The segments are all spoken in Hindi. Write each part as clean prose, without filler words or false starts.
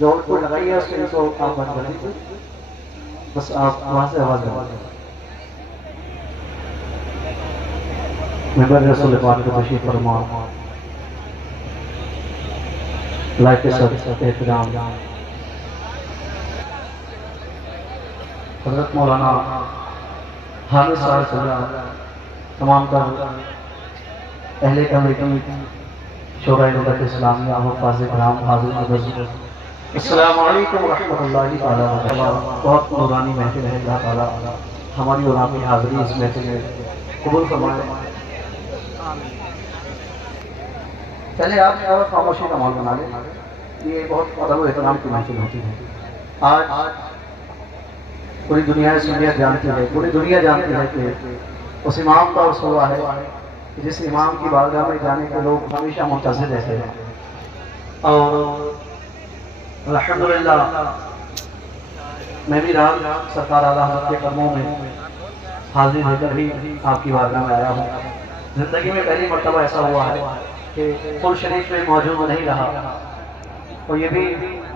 जो उनको लगाई है उसके तो आप बंद कर दीजिए, बस आप वहां से आवाज लगा मेंबर रसूल पाक को तशरीफ फरमा लाइफ के साथ एहतराम हजरत मौलाना हामिद साहब तमाम तर अहले कमेटी शोरा नौबत इस्लामिया हफ़ाज़ कराम हाज़िर मुदर्रिस अस्सलामु अलैकुम व रहमतुल्लाहि तआला व बरकातहू। बहुत नूरानी महफिल है, अल्लाह ताला हमारी और आपकी हाज़िरी इस महफिल में कबूल फरमाए। पहले आप और खामोशी का माहौल बना लें, ये बहुत अदब व एहतराम की महफिल होती है। आज पूरी दुनिया सुनियत जानती है, पूरी दुनिया जानती है कि उस इमाम का उर्स हुआ है जिस इमाम की बारगाह में जाने के लोग हमेशा मुंतज़िर रहते हैं। और अल्हम्दुलिल्लाह मैं भी रात सरकार आला हज़रत के कदमों में हाजिर होकर भी आपकी बारगाह में आया हूँ। ज़िंदगी में पहली मरतबा ऐसा हुआ है कि कुल शरीफ में मौजूद नहीं रहा, और ये भी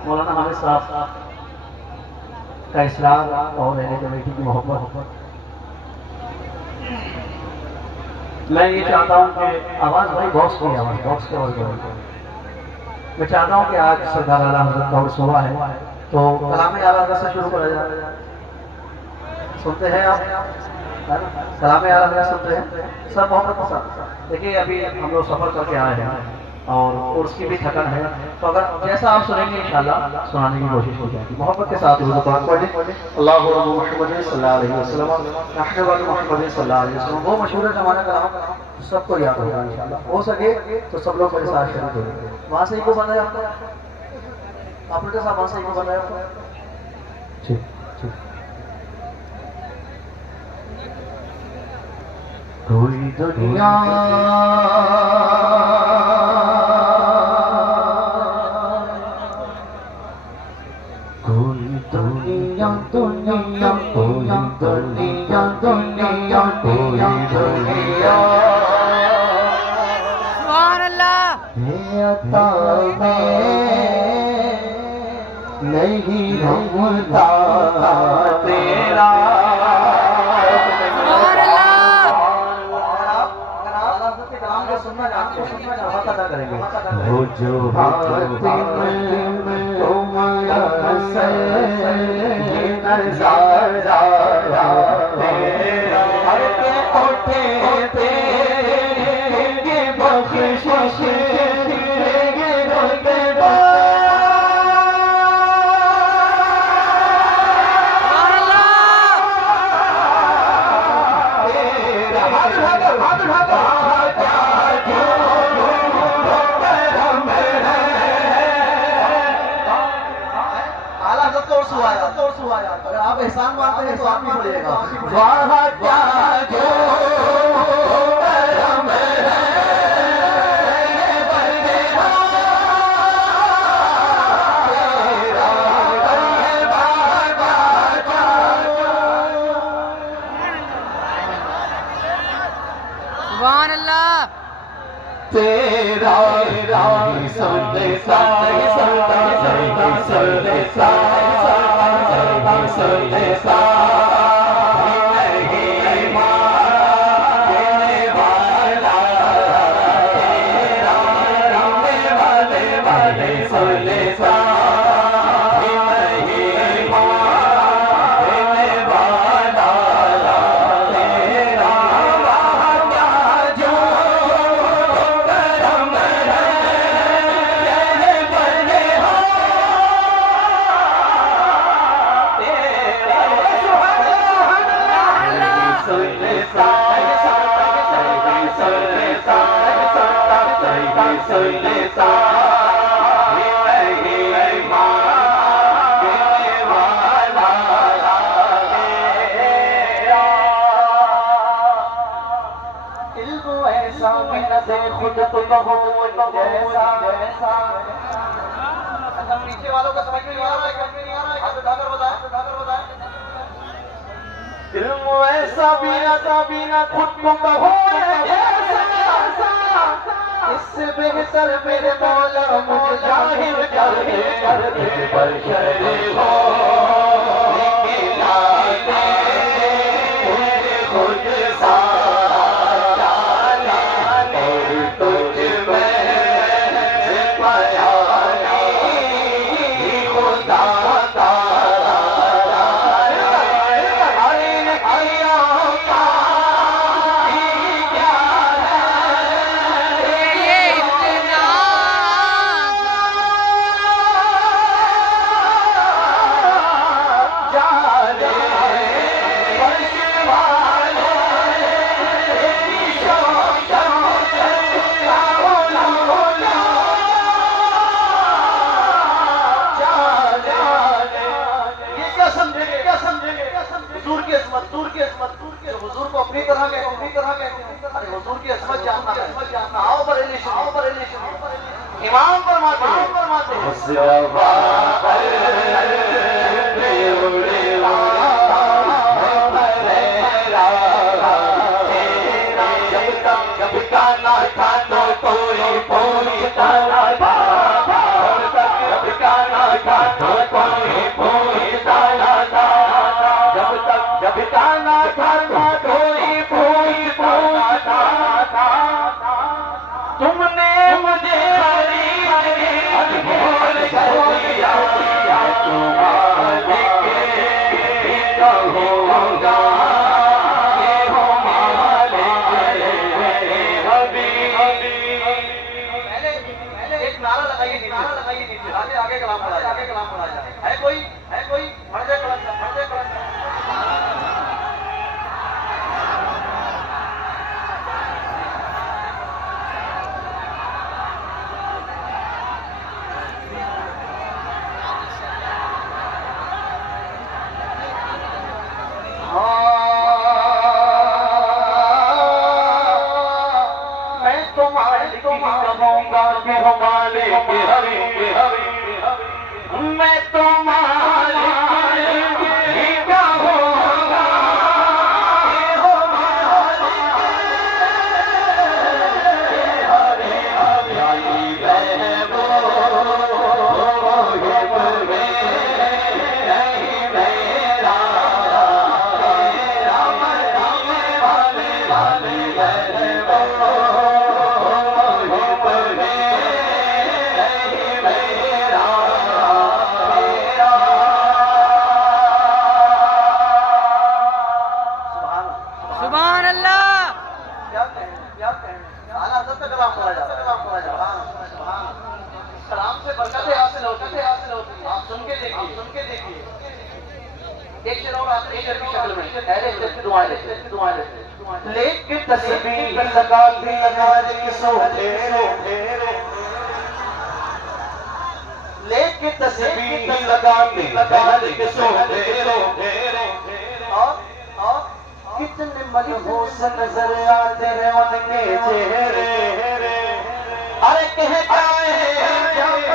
मौलाना हामिद साहब का इसरार और रहने कमेटी की मोहब्बत। मैं ये चाहता हूँ कि आवाज़ भाई बॉक्स की आवाज़, बॉक्स की आवाज़ मैं चाहता हूँ कि आज सरदार आला हज़रत का उर्स हुआ है तो कलाम आला हज़रत से शुरू करा जाए। सुनते हैं आप कलाम आला हज़रत सुनते हैं सब मोहब्बत के साथ। देखिए अभी हम लोग सफ़र करके आए हैं और उर्स की भी थकन है, तो अगर जैसा आप सुनेंगे इंशाल्लाह सुनाने की कोशिश हो जाएगी। मोहब्बत के साथ दुरूद पाक पढ़ें, अल्लाहु मुहम्मद सल्लल्लाहु अलैहि वसल्लम नहमदुहु मुहम्मद सल्लल्लाहु अलैहि वसल्लम। वो मशहूर ज़माना कलाम सबको याद होगा इंशाल्लाह, हो सके तो सब लोग मेरे साथ शरीक होंगे। वहाँ से ही को बनाया आपको, आप लोग के साथ वहाँ से ही को बनाया आपको। ठीक ठीक। कोई दुनिया दुनिया दुनिया कोई दुनिया दुनिया कोई दुनिया सुभान अल्लाह अता नहीं भूलता तेरा। सुभान अल्लाह सुनना जानते सुनना करेंगे वो जो अगर आप एहसान मानते हैं तो आप भी बोलिएगा वाह क्या जो सुभान अल्लाह तेरा खुद तो कहो जैसा जैसा पीछे वालों का समझ में नहीं आ रहा है, हाथ उठाकर बताए इल्म ऐसा भी ना खुद तो कहो जैसा इससे बेहतर मेरे मौला मुझे जाहिर कर दे बशर हो हुजूर को अपनी तरह के अरे हुजूर की असमत जानना है आओ बरेली इमाम फरमाते तुमने मुझे एक नारा लगाइए आगे कलाम पढ़ा जाए है कोई पढ़ दे मैं तो सुभान अल्लाह। क्या कहें आला हज़रत का कलाम पढ़ा जा रहा है। सलाम से बरकतें हासिल होती हैं। आप सुन के देखिए एक शेर और आखिरी शेर की शक्ल में पहले शेर की दुआएं लेते लेके तस्बीह लगा के सोते लेके तस्बीह लगा के सोते और कितने मनहूस नजर आते हैं उनके चेहरे अरे कहता है जब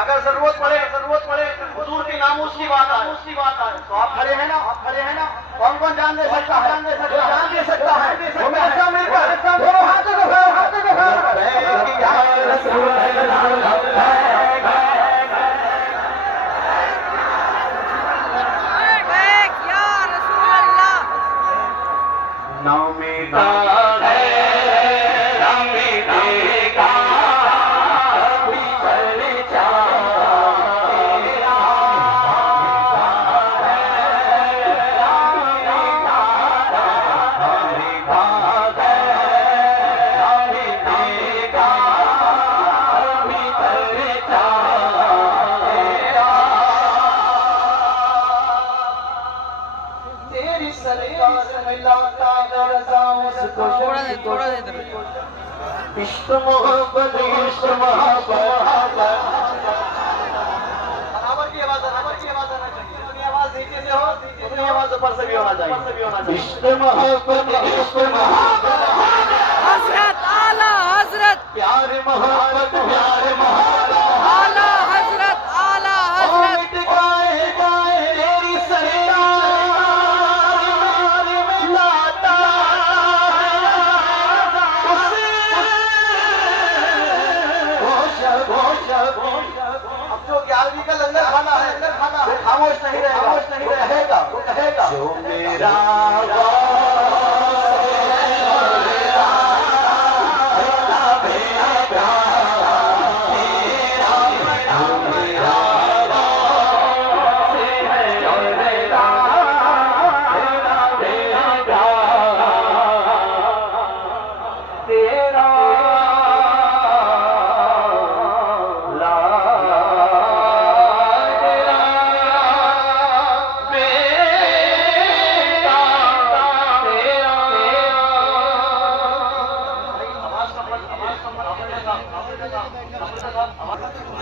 अगर जरूरत पड़े हुजूर की नामूस की बात आए तो आप खड़े हैं ना कौन जान दे सकता है वो मैं ऐसा मिलकर दोनों हाथों को इश्क मोहब्बत इश्क मोहब्बत। बराबर की आवाज आना चाहिए। अपनी आवाज नीचे से हो, अपनी आवाज ऊपर से भी होना चाहिए। इश्क मोहब्बत इश्क मोहब्बत। हजरत आला हजरत प्यार मोहब्बत प्यार मोहब्बत। आला हजरत आला हजरत मिट जाए जाए तेरी सरकार में लाता उसे अब जो 11वीं का लंगर खाना है वो खामोश नहीं रहेगा वो कहेगा जो मेरा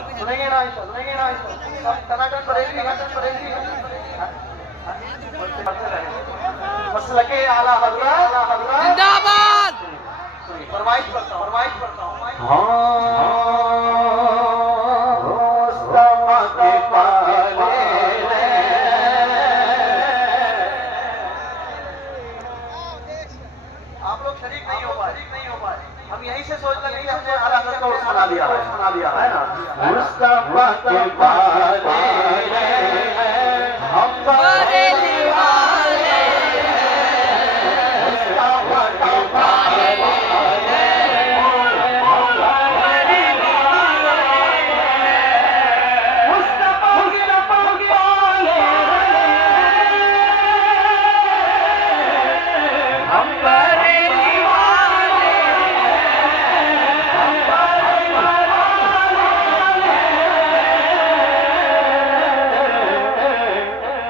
सुनेंगे ना टनाटन पड़ेगी मसलके आला हज़रत जिंदाबाद फरमाइश करता हूँ के पाले आप लोग शरीक नहीं हो पाए हम यहीं से सोच लगे कि हमने आला हज़रत को सुना दिया है ना मुस्तफा के पाले हम बरेली वाले मुस्तफा के पाले हम बरेली वाले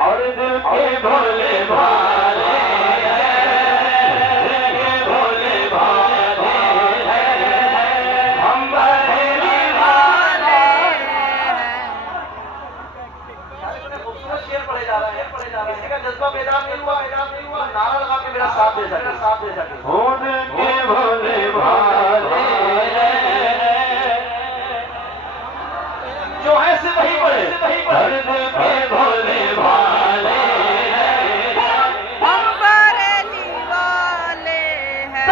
और दिल के भोले भाले हम बरेली वाले खूबसूरत शेर पढ़े जा रहे हैं किसी का जज्बा बेदार नहीं हुआ नारा लगा के मेरा साथ दे सके भोल के भोले भाले जो है से वही पढ़े दर्द के भोले भाले हम बरेली वाले हैं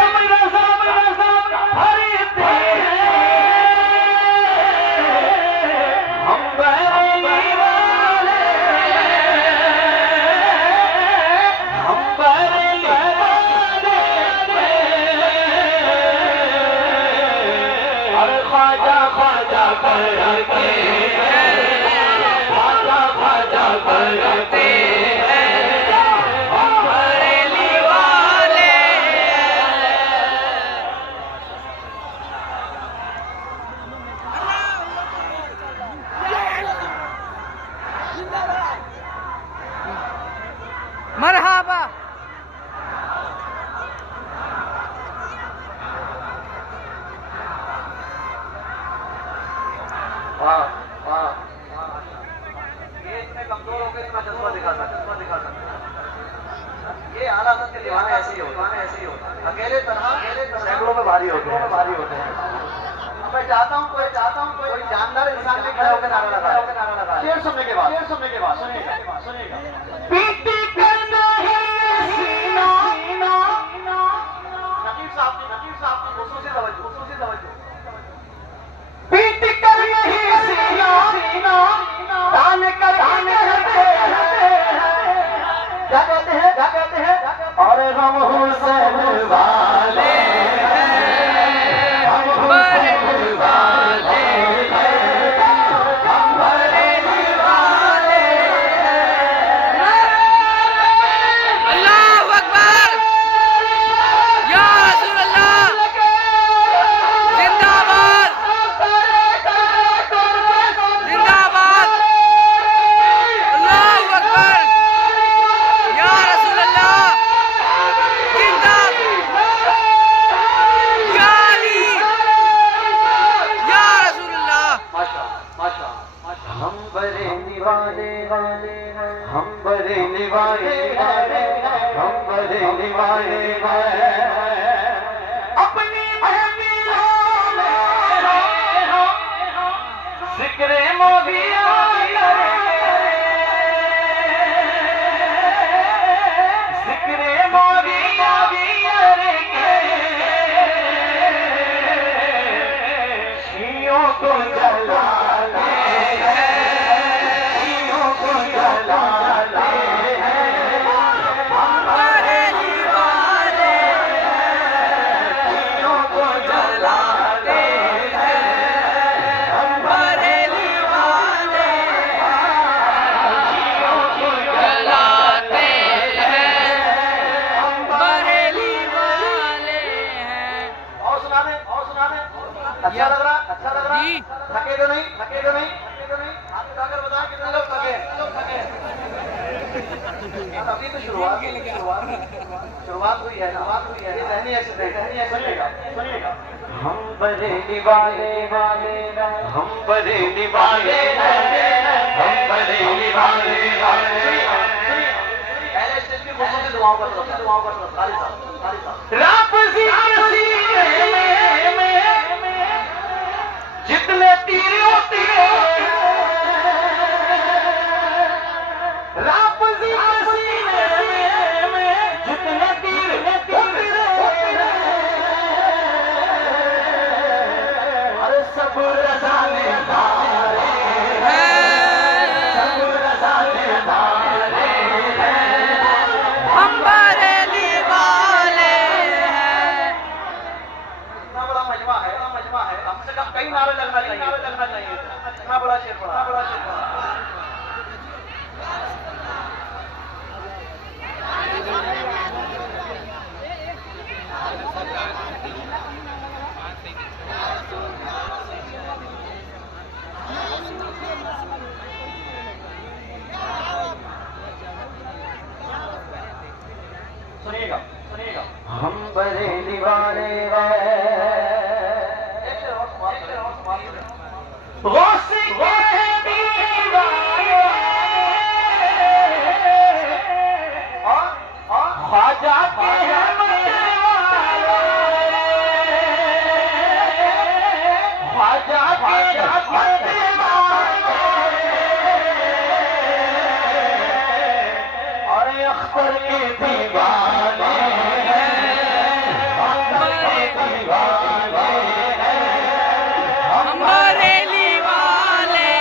हम बरेली वाले हम बरेली वाले अरे ख्वाजा करके ख्वाजा करके हम बरेली वाले मरहबा ये इतने कमजोर हो गए इतना जज्बा दिखा सकते ये आला हज़रत के दीवाने ऐसे ही होते अकेले तन्हा सैकड़ों में भारी होते हैं अब मैं चाहता हूँ कोई जानदार इंसान में खड़े होकर नारा लगा शेर सुनने के बाद सुनिएगा पीती करना है सीना नकीब साहब की खुसूसी तवज्जो पीत कर नहीं सीना दान कर क्या कहते हैं और हम हुसैन वाले हम हुसैन वाले हम बरेली वाले वाले हम बरेली वाले अपनी महफिलों में जिक्र मोदिया जिक्र मोदिया शियों को जलाते शियों को जलाते हम बरेली वाले शियों को जलाते हम बरेली वाले शियों को जलाते हैं हम बरेली वाले हैं। और सुना दे अच्छा लग रहा जी। थके तो नहीं हाथ उठाकर बताएं कितने लोग थके अभी तो शुरुआत हुई है ये रहनी ऐसे सुनिएगा हम बरेली वाले हम बरेली वाले हम बरेली वाले पहले स्टेज की मुझे से दुआओं का तरफ खाली साहब राफ़ज़ी में जितने तीर होते राफ़ज़ी में जितने तीर अरे सब रसाले धारे सब रसाले धारे हम बरेली वाले हैं। इतना बड़ा मजमा है कम से कम कई नारे लगना चाहिए इतना बड़ा शेर पड़ा सुनिएगा हम बरेली वाले ख्वाजा के और अख्तर के दीवाने हम बरेली वाले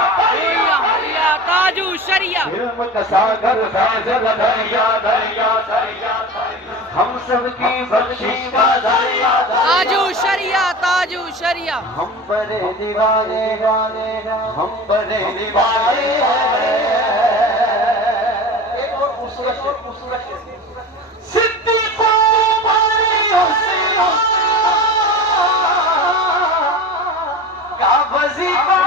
हुया ताजू शरिया इल्म का सागर साजल दरिया हम सबकी बख्शिश का दरिया ताजू शरिया हम बरेली वाले हम बरेली वाले एक और खूबसूरत सिद्दीक़ों का वजीफा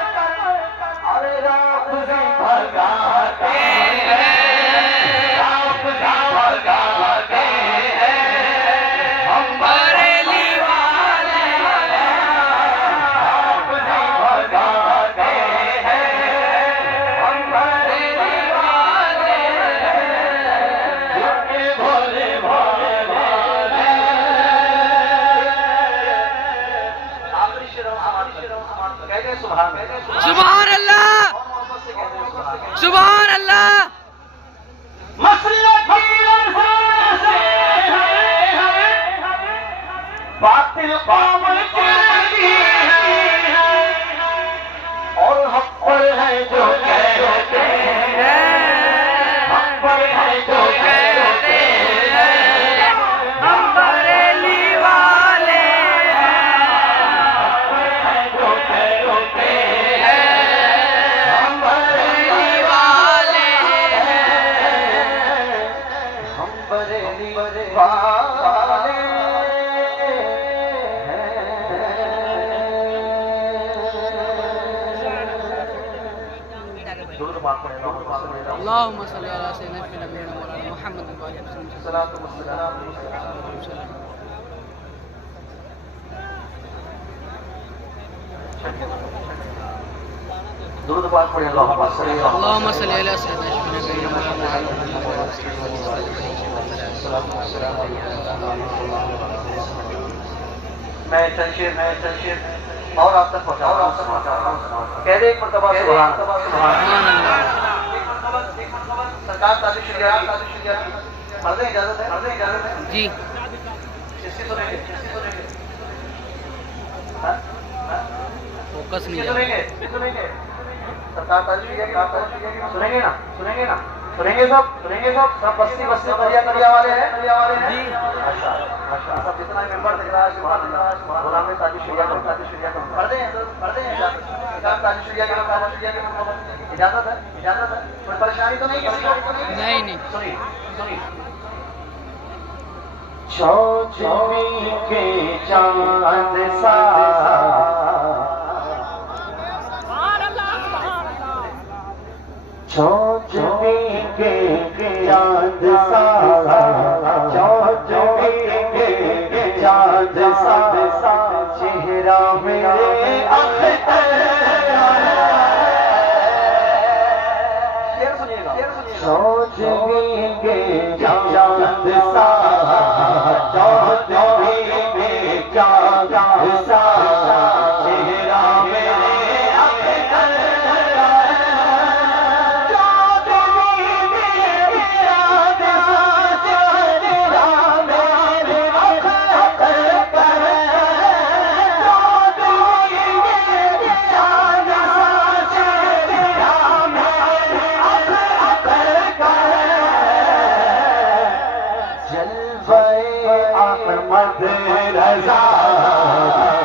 अरे राफ़ज़ी भगाते हम बरेली वाले भगाते हम बरेली वाले भोले आखिरी शेर कहते हैं सुभान अल्लाह सुभान अल्लाह। मसला बातिल कौम चलती है और हक पर है जो कहते हैं हक पर है जो कहते हैं हम बरेली वाले हक पर है जो कहते हैं हम बरेली वाले दुरूद पाक पढ़ें। अल्लाहुम्मा सल्ली अला सय्यिदिना मौलाना मुहम्मद व आलिहि वसल्लम। सलातो वस्सलाम। दुरूद पाक पढ़ें। अल्लाहुम्मा सल्ली अल्लाहुम्मा सल्ली अला सय्यिदिना मौलाना मुहम्मद व आलिहि वसल्लम। मैं तंशीर और आप तक पहुंचा रहा हूं। कह दे एक मर्तबा सुभान अल्लाह। सरकार ताज़ी शुरिया पढ़ दें, इजाजत है? जी किसकी सुनेंगे? फोकस नहीं है। सुनेंगे सरकार ताज़ी शुरिया सुनेंगे ना? सुनेंगे सब बस्ती करिया वाले हैं जी। अच्छा सब जितना मेंबर दिख रहा है सुभान अल्लाह गुलाम ताज़ी शुरिया पढ़ दें ताज़ी शुरिया के इजाजत है? कोई परेशानी तो नहीं किसी को? नहीं सुनिए चौचवी के चांद सा चौचवी के चांद सा चौचवी के चांद सा चेहरा मेरे अख्तर चौचवी के चांद सा चौचवी के चांद सा चेहरा मेरे अख्तर चौचवी के चांद सा चेहरा मेरे अख्तर चौचवी के चांद सा चेहरा मेरे जलवाए अहमद रज़ा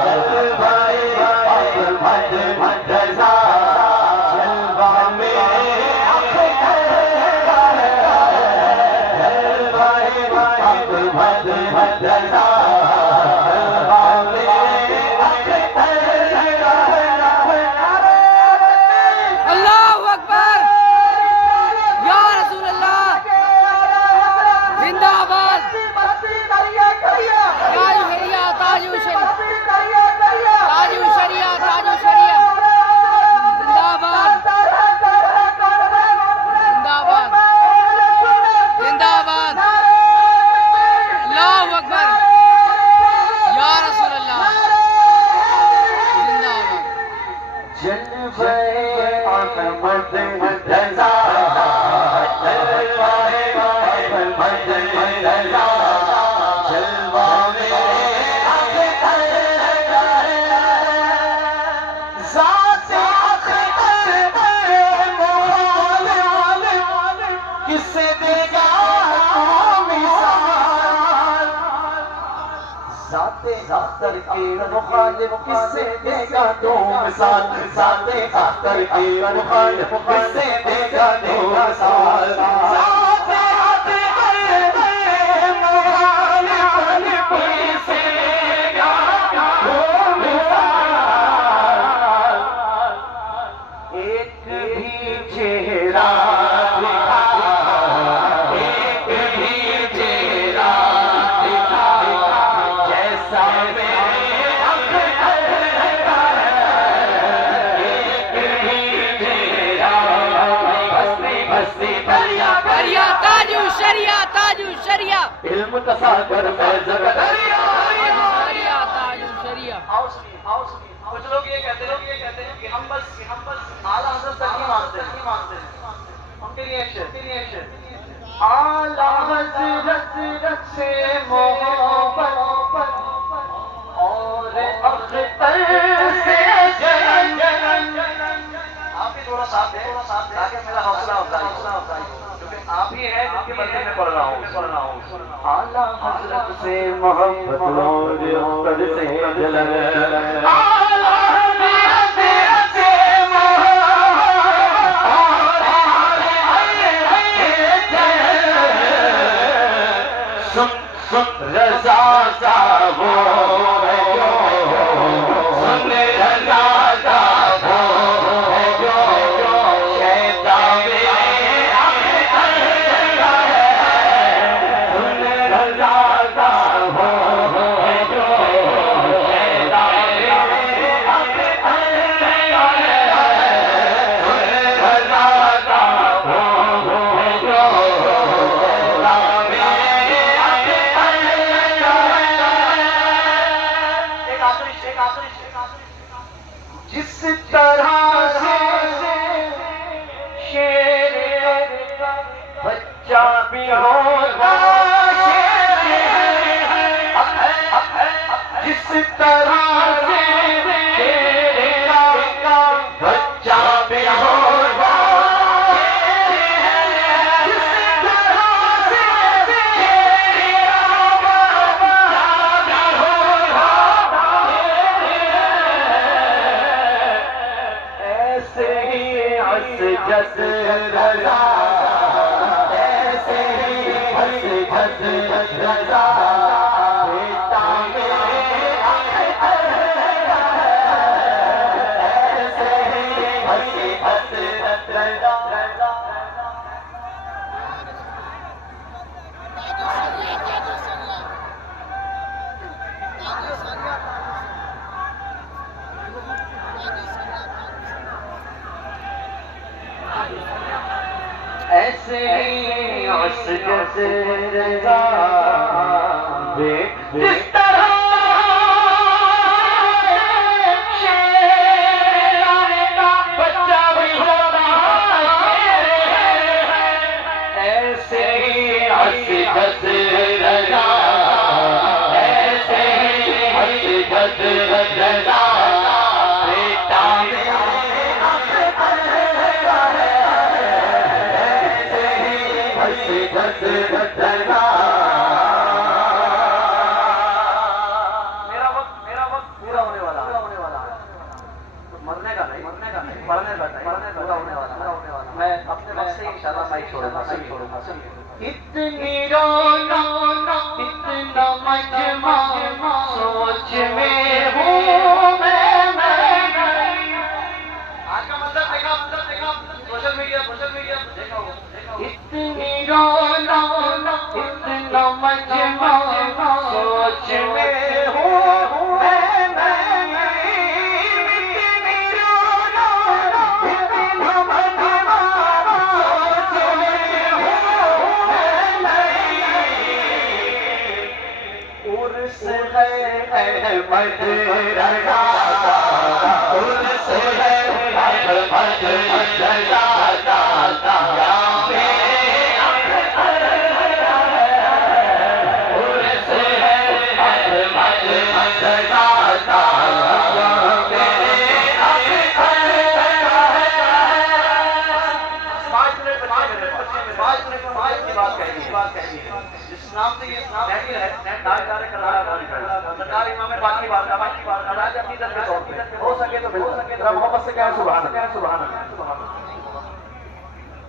जलवाए अहमद रज़ा जलवा मेरे जलवाए अहमद रज़ा जलवा मेरे अल्लाहु अकबर या रसूल अल्लाह जिंदाबाद ताजु शरिया जिंदाबाद जिंदाबाद अल्लाहु अकबर या रसूल अल्लाह जिंदाबाद जलवाए अहमद रज़ा जलवाए अहमद रज़ा जलवा मेरे अख्तर ज़ात अख्तर मोहम्मद किसे देगा मिसाल ज़ाते अख्तर के मुखालिफ किसे देगा दो मिसाल ज़ाते अख्तर के मुखालिफ किसे देगा दो मिसाल ज़ाते अख्तर के मुखालिफ किसे देगा दो मिसाल एक भी चेहरा दिखा एक भी चेहरा दिखा जैसा मेरे अख्तर का है एक भी चेहरा बस्ती दरिया ताजु शरिया इल्म का सागर फैज़ का दरिया ताजु शरिया। आओ सुनिए कुछ लोग ये कहते हैं कि हम बस आला हज़रत तक ही मानते हैं उनके लिए शेर आला हज़रत से मोहब्बत और अख्तर से जलन आप भी थोड़ा साथ दें ताकि मेरा हौसला होता है क्योंकि आप ही हैं जिनके बदले में पढ़ रहा हूँ आला हज़रत से मोहब्बत और अख्तर से जलन रज़ा का वो है जो सुन रज़ा का वो है जो शैतान बच्चा भी होगा जिस तरह से शेर का बच्चा भी होगा जस रजा ऐसे ही हंस जस रजा बेटा ऐसे ही हंस रजा ऐसे ही हंस जैसे रजा जिस तरह शेर का बच्चा भी होगा ऐसे ही हंस जैसे रजा ऐसे ही हंस जैसे रजा बेटा मेरा वक्त पूरा होने वाला है तो मरने का नहीं पढ़ने का नहीं पूरा होने वाला मैं अपने वक्त से इंशाल्लाह माइक छोड़ूंगा इतनी रोना इतना मजमा सोच में हूँ मैं आज का मतलब देखा सोशल मीडिया देखा होगा इतनी रोना इतना मजमा सोच में हूँ मैं इतनी रोना इतना मजमा सोच में हूँ मैं उर्स है अहमद रजा उर्स है अहमद रजा जिस नाम से ये महफिल है सरकार इमाम पाक की बात आज अपनी तरफ के तौर पे हो सके तो मोहब्बत से क्या सुभान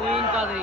मीन कादरी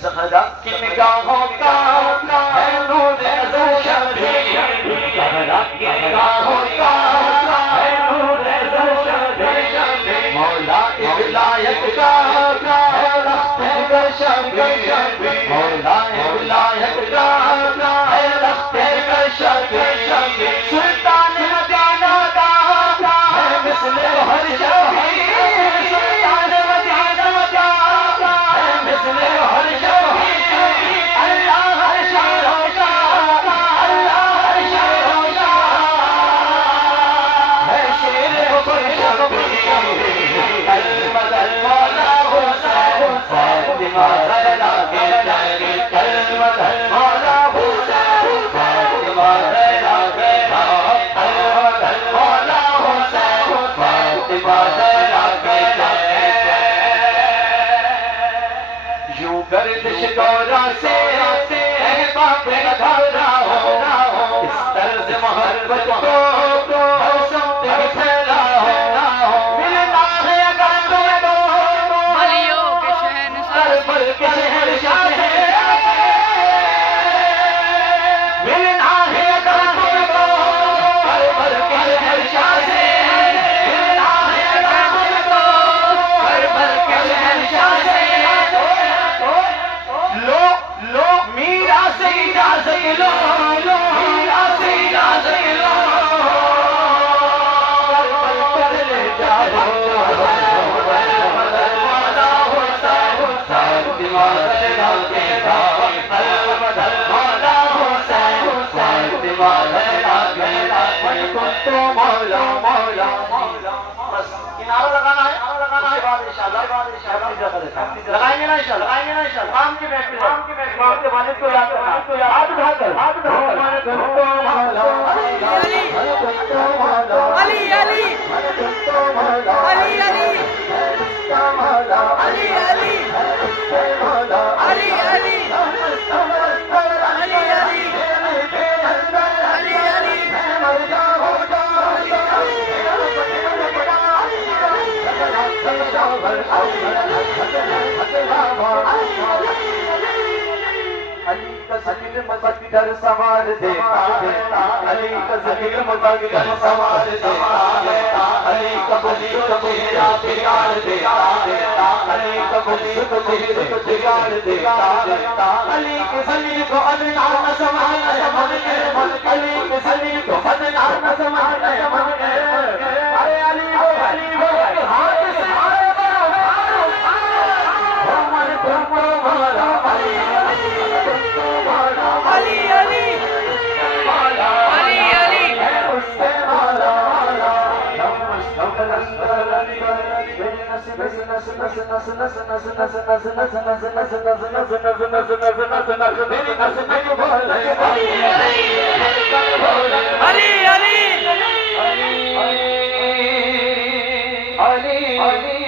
ज़हरा की निगाहों का है नूर ज़ुशबी ज़हरा की निगाहों का है नूर ज़ुशबी मौला विलायत का है रख्त कशबी मौला विलायत का है रख्त कशबी सुल्तान मदीना का है मिस्ल हर शबी सुल्तान मदीना का है मिस्ल हर शबी गर्दिश दौरा से बाप घरा हो इस तर्ज मोहब्बत को हर फैला हो मिलना है अगर तो वलियों के शहंशाह करबल के शहंशाह से मिलना है अगर तो करबल के शहंशाह से मिलना है अगर तो करबल के शहंशाह से लो बस किनारा लगाना है, उसके बाद इंशाल्लाह लगाएंगे ना इंशाल्लाह, काम की महफिल है, काम के वालिद को याद करना, हाथ उठाकर अली अली अली अली अली अली अली अली अली का ज़मीर मुक़द्दर सवार देता है, अली का ज़मीर मुक़द्दर सवार देता है, अली का बुज़ुर्ग मेरा बिगाड़ देता है, अली का बुज़ुर्ग मेरा बिगाड़ देता है, अली के ज़मीर को अदना न समझना मन के, अली के ज़मीर को अदना न समझना मन के, अरे अली वो हाथ से मन तुमको मारा अली अली अली अली अली उससे मारा अली अली अली